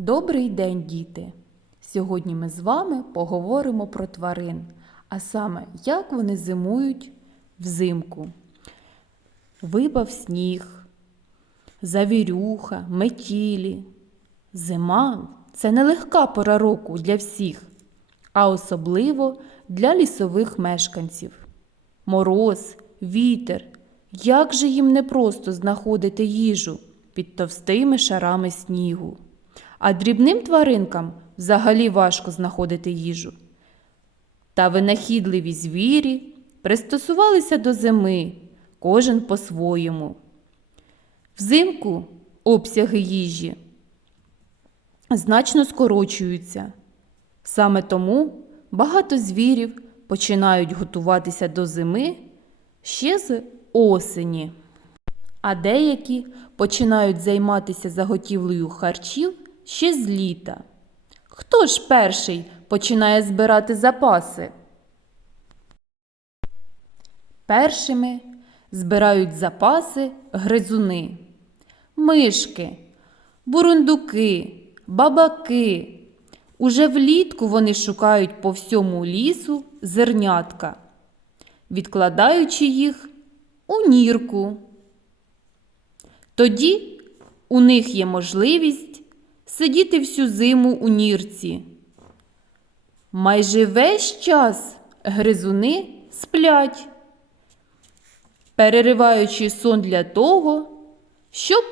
Добрий день, діти! Сьогодні ми з вами поговоримо про тварин, а саме, як вони зимують взимку. Випав сніг, завірюха, метілі. Зима це нелегка пора року для всіх, а особливо для лісових мешканців. Мороз, вітер. Як же їм непросто знаходити їжу під товстими шарами снігу. А дрібним тваринкам взагалі важко знаходити їжу. Та винахідливі звірі пристосувалися до зими, кожен по-своєму. Взимку обсяги їжі значно скорочуються. Саме тому багато звірів починають готуватися до зими ще з осені, а деякі починають займатися заготівлею харчів ще з літа. Хто ж перший починає збирати запаси? Першими збирають запаси гризуни, мишки, бурундуки, бабаки. Уже влітку вони шукають по всьому лісу зернятка, відкладаючи їх у нірку. Тоді у них є можливість сидіти всю зиму у нірці. Майже весь час гризуни сплять, перериваючи сон для того, щоб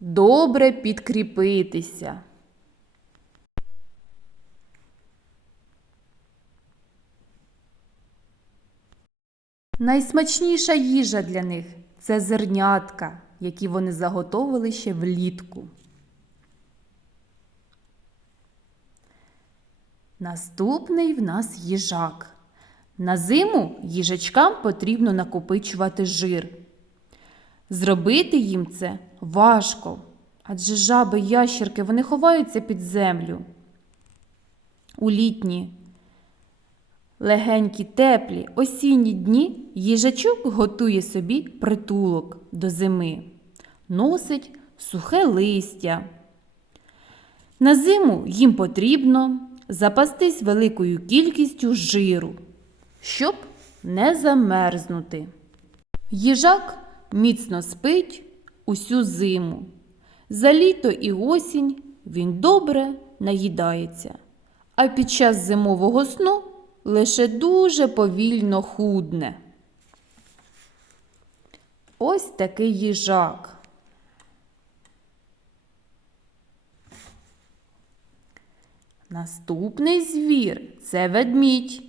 добре підкріпитися. Найсмачніша їжа для них це зернятка, які вони заготовили ще влітку. Наступний в нас їжак. На зиму їжачкам потрібно накопичувати жир. Зробити їм це важко, адже жаби ящерки вони ховаються під землю. У літні легенькі теплі осінні дні їжачок готує собі притулок до зими, носить сухе листя. На зиму їм потрібно запастись великою кількістю жиру, щоб не замерзнути. Їжак міцно спить усю зиму. За літо і осінь він добре наїдається, а під час зимового сну лише дуже повільно худне. Ось такий їжак. Наступний звір це ведмідь.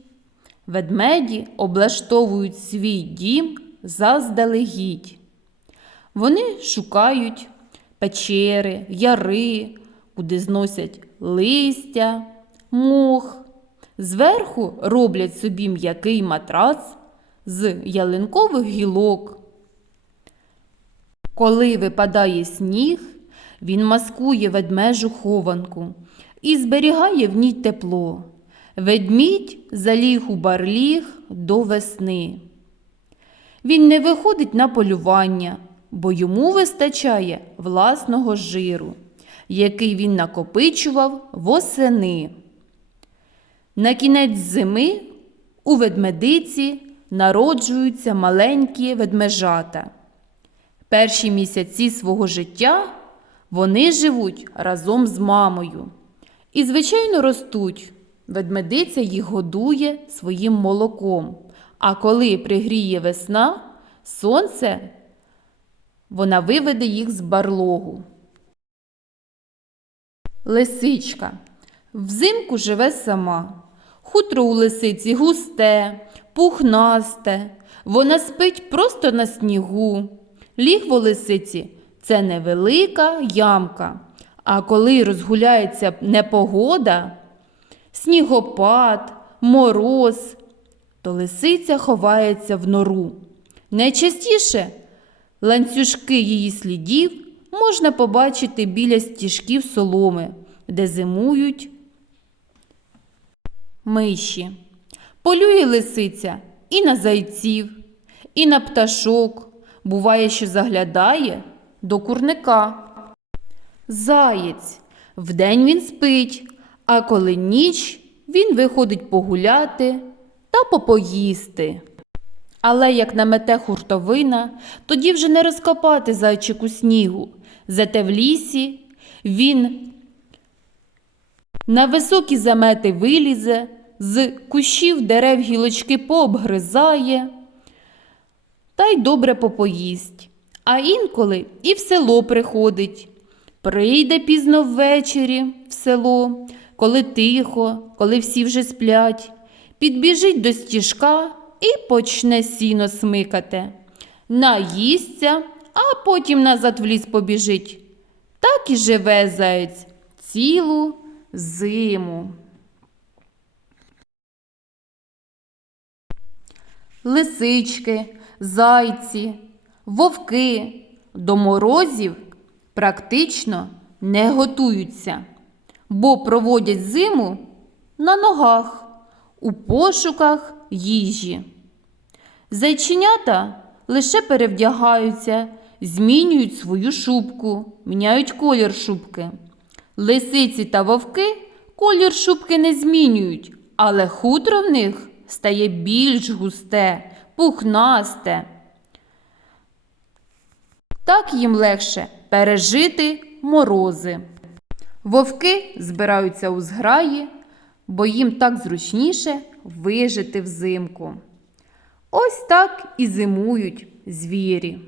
Ведмеді облаштовують свій дім заздалегідь. Вони шукають печери, яри, куди зносять листя, мох. Зверху роблять собі м'який матрац з ялинкових гілок. Коли випадає сніг, він маскує ведмежу хованку і зберігає в ній тепло. Ведмідь заліг у барліг до весни. Він не виходить на полювання, бо йому вистачає власного жиру, який він накопичував восени. На кінець зими у ведмедиці народжуються маленькі ведмежата. Перші місяці свого життя вони живуть разом з мамою і, звичайно, ростуть. Ведмедиця їх годує своїм молоком. А коли пригріє весна, сонце, вона виведе їх з барлогу. Лисичка взимку живе сама. Хутро у лисиці густе, пухнасте. Вона спить просто на снігу. Лігво лисиці це невелика ямка. А коли розгуляється непогода, снігопад, мороз, то лисиця ховається в нору. Найчастіше ланцюжки її слідів можна побачити біля стіжків соломи, де зимують миші. Полює лисиця і на зайців, і на пташок. Буває, що заглядає до курника. Заєць Вдень він спить, а коли ніч, він виходить погуляти та попоїсти. Але як намете хуртовина, тоді вже не розкопати зайчику снігу. Зате в лісі він на високі замети вилізе, з кущів дерев гілочки пообгризає та й добре попоїсть. А інколи і в село приходить. Прийде пізно ввечері в село, коли тихо, коли всі вже сплять, підбіжить до стіжка і почне сіно смикати. Наїсться, а потім назад в ліс побіжить. Так і живе заєць цілу зиму. Лисички, зайці, вовки до морозів практично не готуються, бо проводять зиму на ногах у пошуках їжі. Зайченята лише перевдягаються, змінюють свою шубку, міняють колір шубки. Лисиці та вовки колір шубки не змінюють, але хутро в них стає більш густе, пухнасте. Так їм легше пережити морози. Вовки збираються у зграї, бо їм так зручніше вижити взимку. Ось так і зимують звірі.